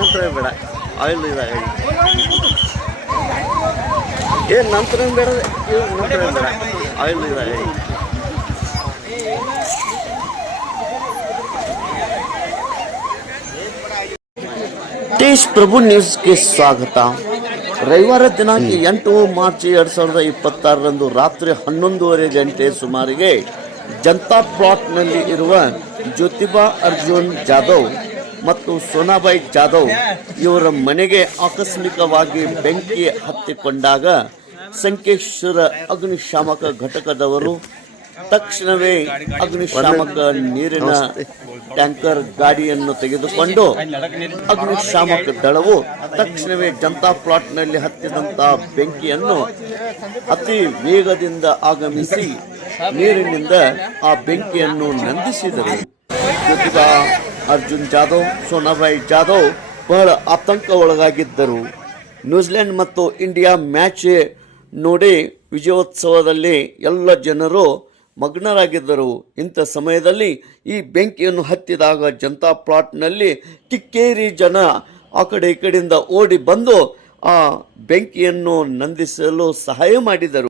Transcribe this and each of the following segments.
ನಂತರ ಬೇಡ ಆಯಿಲ್ ಇದಾಗ ಏನು ನಂತರ ಬೇಡ ನಂತರ ಬೇಡ ಆಯಿಲ್ ಇದಾಗ ಪ್ರಭು ನ್ಯೂಸ್ಗೆ ಸ್ವಾಗತ. ರವಿವಾರ ದಿನಾಂಕ 8 ಮಾರ್ಚ್ 2026ರಂದು ರಾತ್ರಿ 11:30 ಗಂಟೆ ಸುಮಾರಿಗೆ ಜನತಾ ಪ್ಲಾಟ್ನಲ್ಲಿ ಇರುವ ಜ್ಯೋತಿಬಾ ಅರ್ಜುನ್ ಜಾಧವ್ ಮತ್ತು ಸೋನಾಬಾಯಿ ಜಾಧವ್ ಇವರ ಮನೆಗೆ ಆಕಸ್ಮಿಕವಾಗಿ ಬೆಂಕಿ ಹತ್ತಿಕೊಂಡಾಗ ಸಂಕೇಶ್ವರ ಅಗ್ನಿಶಾಮಕ ಘಟಕದವರು ತಕ್ಷಣವೇ ಅಗ್ನಿಶಾಮಕ ನೀರಿನ ಟ್ಯಾಂಕರ್ ಗಾಡಿಯನ್ನು ತೆಗೆದುಕೊಂಡು ಅಗ್ನಿಶಾಮಕ ದಳವು ತಕ್ಷಣವೇ ಜನತಾ ಪ್ಲಾಟ್ನಲ್ಲಿ ಹತ್ತಿದಂತಹ ಬೆಂಕಿಯನ್ನು ಅತಿ ವೇಗದಿಂದ ಆಗಮಿಸಿ ನೀರಿನಿಂದ ಆ ಬೆಂಕಿಯನ್ನು ನಂದಿಸಿದರು. ಜ್ಯೋತಿಬಾ ಅರ್ಜುನ್ ಜಾಧವ್, ಸೋನಾಬಾಯಿ ಜಾಧವ್ ಬಹಳ ಆತಂಕ ಒಳಗಾಗಿದ್ದರು. ನ್ಯೂಜಿಲೆಂಡ್ ಮತ್ತು ಇಂಡಿಯಾ ಮ್ಯಾಚ್ ನೋಡಿ ವಿಜಯೋತ್ಸವದಲ್ಲಿ ಎಲ್ಲ ಜನರು ಮಗ್ನರಾಗಿದ್ದರು. ಇಂಥ ಸಮಯದಲ್ಲಿ ಈ ಬೆಂಕಿಯನ್ನು ಹತ್ತಿದಾಗ ಜನತಾ ಪ್ಲಾಟ್ನಲ್ಲಿ ಕಿಕ್ಕೇರಿ ಜನ ಆ ಕಡೆ ಈ ಕಡೆಯಿಂದ ಓಡಿ ಬಂದು ಆ ಬೆಂಕಿಯನ್ನು ನಂದಿಸಲು ಸಹಾಯ ಮಾಡಿದರು.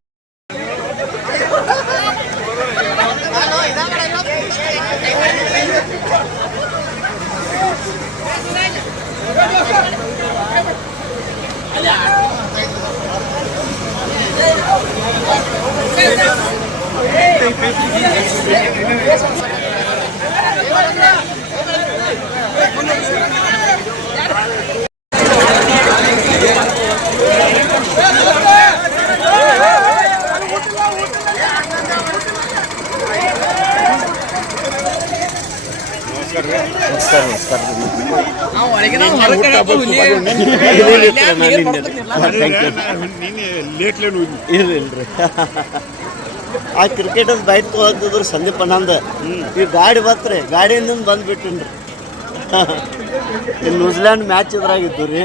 ಆ ಕ್ರಿಕೆಟರ್ ಬೈಟ್ ಹೋಗ್ತಿದ್ರು ಸಂದೀಪ್ ಅಣ್ಣಂದ ಈ ಗಾಡಿ ಬತ್ರಿ ಗಾಡಿಯಿಂದ ಬಂದ್ಬಿಟ್ಟನ್ರಿ. ಇಲ್ಲಿ ನ್ಯೂಜಿಲ್ಯಾಂಡ್ ಮ್ಯಾಚ್ ಇದ್ರಾಗಿದ್ದು ರೀ.